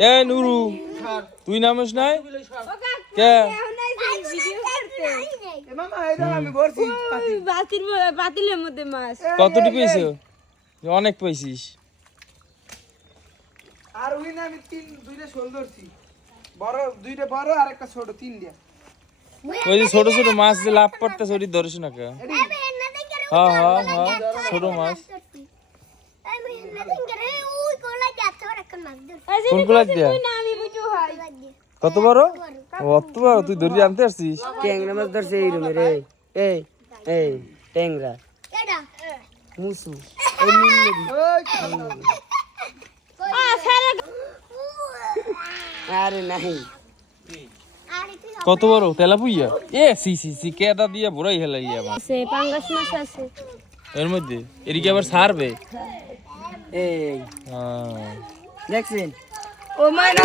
এ নুরু তুই নামিস নাই কে পাতিলের মধ্যে মাছ কতটি পেয়েছো অনেক পেয়েছিস আর ওই না আমি দুইটা শোল ধরছি বড় দুইটা বড় আর একটা ছোট তিনটা ওই যে ছোট ছোট মাছ যে লাভ করতেছে ওটি ধরিস না কে হ্যাঁ হ্যাঁ হ্যাঁ ছোট মাছ কোনগুলা দিয়া কত বড় অত বড় তুই ধরি আনতে আসছিস ট্যাংরা মাছ ধরছে এই রুমে রে এই এই ট্যাংরা মুসু এই মিললি আরে নাই কত বড় তেলাপুইয়া এ সি সি সি কেদা দিয়ে বড়াই হেলাইয়া মাছ আছে পাঙ্গাস মাছ আছে এর মধ্যে এদিকে আবার সারবে এই হ্যাঁ দেখছেন ও মাইনা